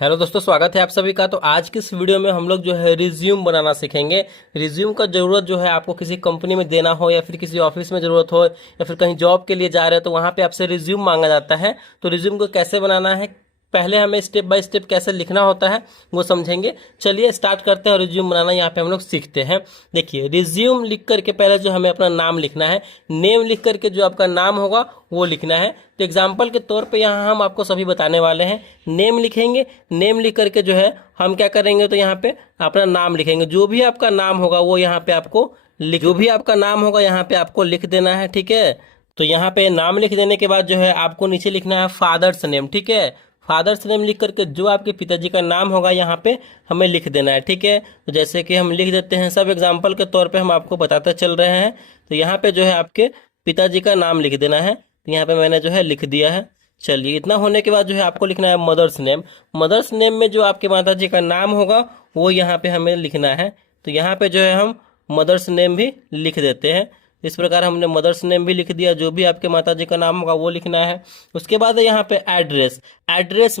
Hello दोस्तों, स्वागत है आप सभी का। तो आज की इस वीडियो में हम लोग जो है रिज्यूम बनाना सीखेंगे। रिज्यूम का ज़रूरत जो है आपको किसी कंपनी में देना हो या फिर किसी ऑफिस में ज़रूरत हो या फिर कहीं जॉब के लिए जा रहे हो तो वहाँ पे आपसे रिज्यूम मांगा जाता है। तो रिज्यूम को कैसे बनाना है, पहले हमें स्टेप बाय स्टेप कैसे लिखना होता है वो समझेंगे। चलिए स्टार्ट करते हैं। रिज्यूम बनाना यहाँ पे हम लोग सीखते हैं। देखिए, रिज्यूम लिख करके पहले जो हमें अपना नाम लिखना है, नेम लिख करके जो आपका नाम होगा वो लिखना है। तो एग्जाम्पल के तौर पे यहाँ हम आपको सभी बताने वाले हैं। नेम लिखेंगे, नेम लिख करके जो है हम क्या करेंगे, तो यहाँ पे अपना नाम लिखेंगे। जो भी आपका नाम होगा वो यहाँ पे आपको जो भी आपका नाम होगा यहाँ पे आपको लिख देना है, ठीक है। तो यहाँ पे नाम लिख देने के बाद जो है आपको नीचे लिखना है फादर्स नेम, ठीक है। फादर्स नेम लिख करके जो आपके पिताजी का नाम होगा यहाँ पे हमें लिख देना है, ठीक है। तो जैसे कि हम लिख देते हैं, सब एग्जाम्पल के तौर पे हम आपको बताते चल रहे हैं। तो यहाँ पे जो है आपके पिताजी का नाम लिख देना है। तो यहाँ पे मैंने जो है लिख दिया है। चलिए, इतना होने के बाद जो है आपको लिखना है मदर्स नेम। मदर्स नेम में जो आपके माता जी का नाम होगा वो यहाँ पे हमें लिखना है। तो यहाँ पे जो है हम मदर्स नेम भी लिख देते हैं। इस प्रकार हमने मदर्स नेम भी लिख दिया। जो भी आपके माता जी का नाम होगा वो लिखना है। उसके बाद यहाँ पे एड्रेस। एड्रेस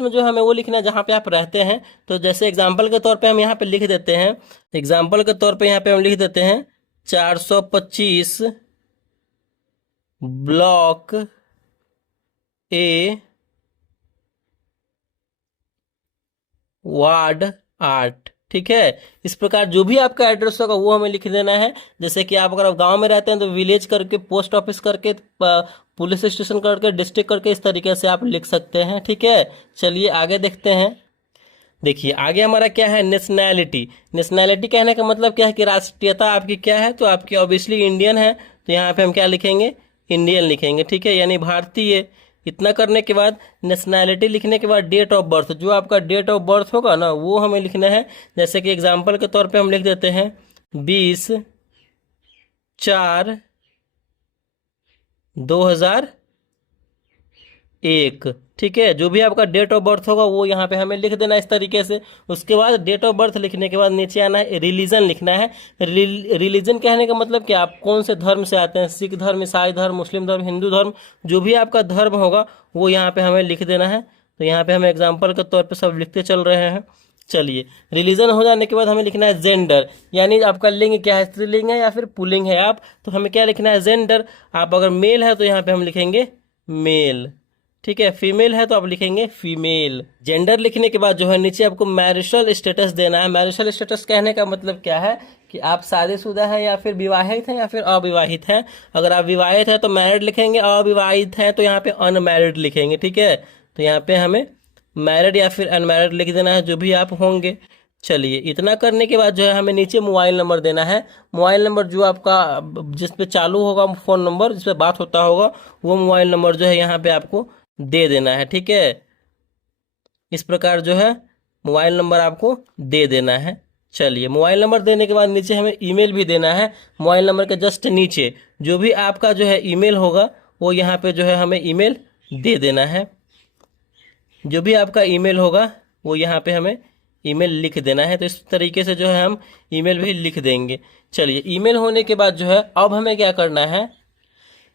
में जो हमें वो लिखना है जहाँ पे आप रहते हैं। तो जैसे एग्जाम्पल के तौर पे हम यहाँ पे लिख देते हैं, एग्जाम्पल के तौर पे यहाँ पे हम लिख देते हैं 425 ब्लॉक ए, वार्ड 8, ठीक है। इस प्रकार जो भी आपका एड्रेस होगा वो हमें लिख देना है। जैसे कि आप अगर गांव में रहते हैं तो विलेज करके, पोस्ट ऑफिस करके, पुलिस स्टेशन करके, डिस्ट्रिक्ट करके, इस तरीके से आप लिख सकते हैं, ठीक है। चलिए आगे देखते हैं। देखिए आगे हमारा क्या है, नेशनैलिटी। नेशनैलिटी कहने का मतलब क्या है कि राष्ट्रीयता आपकी क्या है। तो आपकी ऑब्वियसली इंडियन है, तो यहाँ पे हम क्या लिखेंगे, इंडियन लिखेंगे, ठीक है, यानी भारतीय। इतना करने के बाद नेशनैलिटी लिखने के बाद डेट ऑफ बर्थ, जो आपका डेट ऑफ बर्थ होगा ना वो हमें लिखना है। जैसे कि एग्जाम्पल के तौर पे हम लिख देते हैं 20/4/2001, ठीक है। जो भी आपका डेट ऑफ बर्थ होगा वो यहाँ पे हमें लिख देना इस तरीके से। उसके बाद डेट ऑफ बर्थ लिखने के बाद नीचे आना है, रिलीजन लिखना है। रिलीजन कहने का मतलब कि आप कौन से धर्म से आते हैं, सिख धर्म, ईसाई धर्म, मुस्लिम धर्म, हिंदू धर्म, जो भी आपका धर्म होगा वो यहाँ पे हमें लिख देना है। तो यहाँ पे हम एग्जाम्पल के तौर पर सब लिखते चल रहे हैं। चलिए, रिलीजन हो जाने के बाद हमें लिखना है जेंडर, यानी आपका लिंग क्या है, स्त्रीलिंग है या फिर पुल्लिंग है आप, तो हमें क्या लिखना है, जेंडर। आप अगर मेल है तो यहाँ पे हम लिखेंगे मेल, ठीक है। फीमेल है तो आप लिखेंगे फीमेल। जेंडर लिखने के बाद जो है नीचे आपको मैरिटल स्टेटस देना है। मैरिटल स्टेटस कहने का मतलब क्या है कि आप शादीशुदा हैं या फिर विवाहित हैं या फिर अविवाहित हैं। अगर आप विवाहित हैं तो मैरिड लिखेंगे, अविवाहित हैं तो यहाँ पे अनमैरिड लिखेंगे, ठीक है। तो यहाँ पे हमें मैरिड या फिर अनमैरिड लिख देना है, जो भी आप होंगे। चलिए, इतना करने के बाद जो है हमें नीचे मोबाइल नंबर देना है। मोबाइल नंबर जो आपका जिस पे चालू होगा फ़ोन नंबर, जिस पे बात होता होगा, वो मोबाइल नंबर जो है यहाँ पे आपको दे देना है, ठीक है। इस प्रकार जो है मोबाइल नंबर आपको दे देना है। चलिए, मोबाइल नंबर देने के बाद नीचे हमें ईमेल भी देना है। मोबाइल नंबर के जस्ट नीचे जो भी आपका जो है ईमेल होगा वो यहाँ पे जो है हमें ईमेल दे देना है। जो भी आपका ईमेल होगा वो यहाँ पे हमें ईमेल लिख देना है। तो इस तरीके से जो है हम ईमेल भी लिख देंगे। चलिए, ईमेल होने के बाद जो है अब हमें क्या करना है,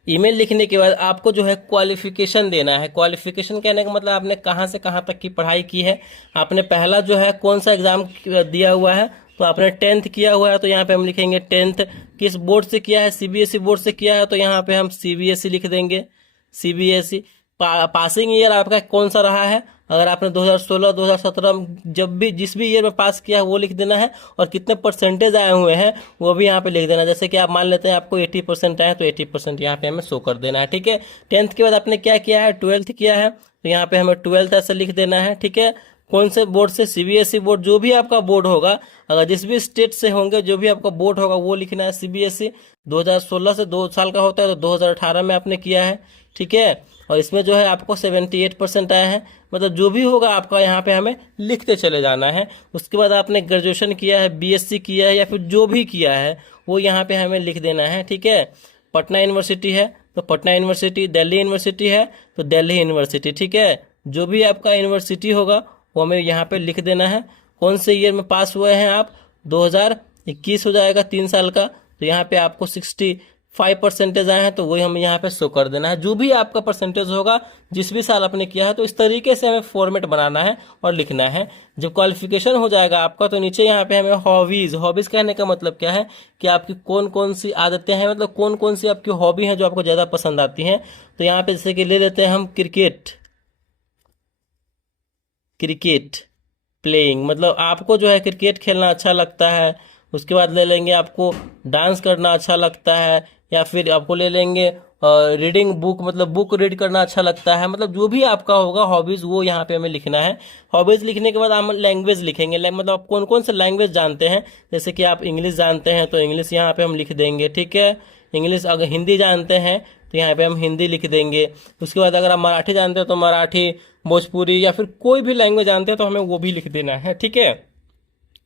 ईमेल लिखने के बाद आपको जो है क्वालिफिकेशन देना है। क्वालिफिकेशन कहने का मतलब आपने कहाँ से कहाँ तक की पढ़ाई की है, आपने पहला जो है कौन सा एग्ज़ाम दिया हुआ है। तो आपने 10th किया हुआ है तो यहाँ पे हम लिखेंगे 10th। किस बोर्ड से किया है, सीबीएसई बोर्ड से किया है तो यहाँ पे हम सीबीएसई लिख देंगे, सीबीएसई। पासिंग ईयर आपका कौन सा रहा है, अगर आपने 2016 2017 जब भी जिस भी ईयर में पास किया है वो लिख देना है। और कितने परसेंटेज आए हुए हैं वो भी यहाँ पे लिख देना। जैसे कि आप मान लेते हैं आपको 80% आए तो 80% यहाँ पे हमें शो कर देना है, ठीक है। 10th के बाद आपने क्या किया है, 12th किया है तो यहाँ पे हमें 12th ऐसे लिख देना है, ठीक है। कौन से बोर्ड से, सीबीएसई बोर्ड, जो भी आपका बोर्ड होगा, अगर जिस भी स्टेट से होंगे जो भी आपका बोर्ड होगा वो लिखना है। सीबीएसई 2016 से 2 साल का होता है तो 2018 में आपने किया है, ठीक है। और इसमें जो है आपको 78% आए हैं। मतलब जो भी होगा आपका यहाँ पे हमें लिखते चले जाना है। उसके बाद आपने ग्रेजुएशन किया है, बीएससी किया है या फिर जो भी किया है वो यहाँ पे हमें लिख देना है, ठीक है। पटना यूनिवर्सिटी है तो पटना यूनिवर्सिटी, दिल्ली यूनिवर्सिटी है तो दिल्ली यूनिवर्सिटी, ठीक है। जो भी आपका यूनिवर्सिटी होगा वो हमें यहाँ पे लिख देना है। कौन से ईयर में पास हुए हैं आप, 2021 हो जाएगा, 3 साल का, तो यहाँ पे आपको 5% आए हैं तो वही हमें यहाँ पे शो कर देना है। जो भी आपका परसेंटेज होगा जिस भी साल आपने किया है, तो इस तरीके से हमें फॉर्मेट बनाना है और लिखना है। जब क्वालिफिकेशन हो जाएगा आपका, तो नीचे यहाँ पे हमें हॉबीज कहने का मतलब क्या है कि आपकी कौन कौन सी आदतें हैं, मतलब कौन कौन सी आपकी हॉबी हैं जो आपको ज़्यादा पसंद आती हैं। तो यहाँ पे जैसे कि ले लेते हैं हम क्रिकेट प्लेइंग, मतलब आपको जो है क्रिकेट खेलना अच्छा लगता है। उसके बाद ले लेंगे आपको डांस करना अच्छा लगता है, या फिर आपको ले लेंगे रीडिंग बुक, मतलब बुक रीड करना अच्छा लगता है। मतलब जो भी आपका होगा हॉबीज़, वो यहाँ पे हमें लिखना है। हॉबीज़ लिखने के बाद हम लैंग्वेज लिखेंगे, मतलब आप कौन कौन से लैंग्वेज जानते हैं। जैसे कि आप इंग्लिश जानते हैं तो इंग्लिश यहाँ पे हम लिख देंगे, ठीक है। इंग्लिश, अगर हिंदी जानते हैं तो यहाँ पे हम हिंदी लिख देंगे। उसके बाद अगर आप मराठी जानते हैं तो मराठी, भोजपुरी, या फिर कोई भी लैंग्वेज जानते हैं तो हमें वो भी लिख देना है, ठीक है।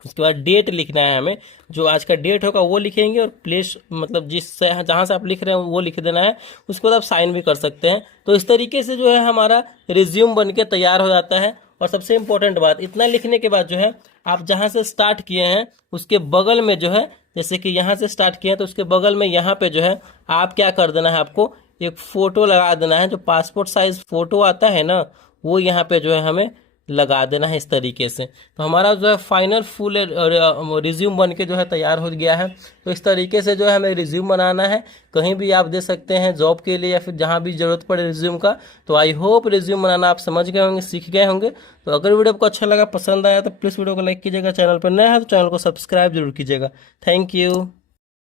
उसके बाद डेट लिखना है हमें, जो आज का डेट होगा वो लिखेंगे, और प्लेस मतलब जिस से जहाँ से आप लिख रहे हैं वो लिख देना है। उसके बाद आप साइन भी कर सकते हैं। तो इस तरीके से जो है हमारा रिज्यूम बन के तैयार हो जाता है। और सबसे इम्पोर्टेंट बात, इतना लिखने के बाद जो है आप जहाँ से स्टार्ट किए हैं उसके बगल में जो है, जैसे कि यहाँ से स्टार्ट किए हैं तो उसके बगल में यहाँ पे जो है आप क्या कर देना है, आपको एक फ़ोटो लगा देना है। जो पासपोर्ट साइज फ़ोटो आता है ना, वो यहाँ पे जो है हमें लगा देना है इस तरीके से। तो हमारा जो है फाइनल फुल रिज्यूम बन के जो है तैयार हो गया है। तो इस तरीके से जो है हमें रिज्यूम बनाना है। कहीं भी आप दे सकते हैं जॉब के लिए, या फिर जहाँ भी ज़रूरत पड़े रिज्यूम का। तो आई होप रिज्यूम बनाना आप समझ गए होंगे, सीख गए होंगे। तो अगर वीडियो आपको अच्छा लगा, पसंद आया, तो प्लीज़ वीडियो को लाइक कीजिएगा। चैनल पर नया है तो चैनल को सब्सक्राइब जरूर कीजिएगा। Thank you.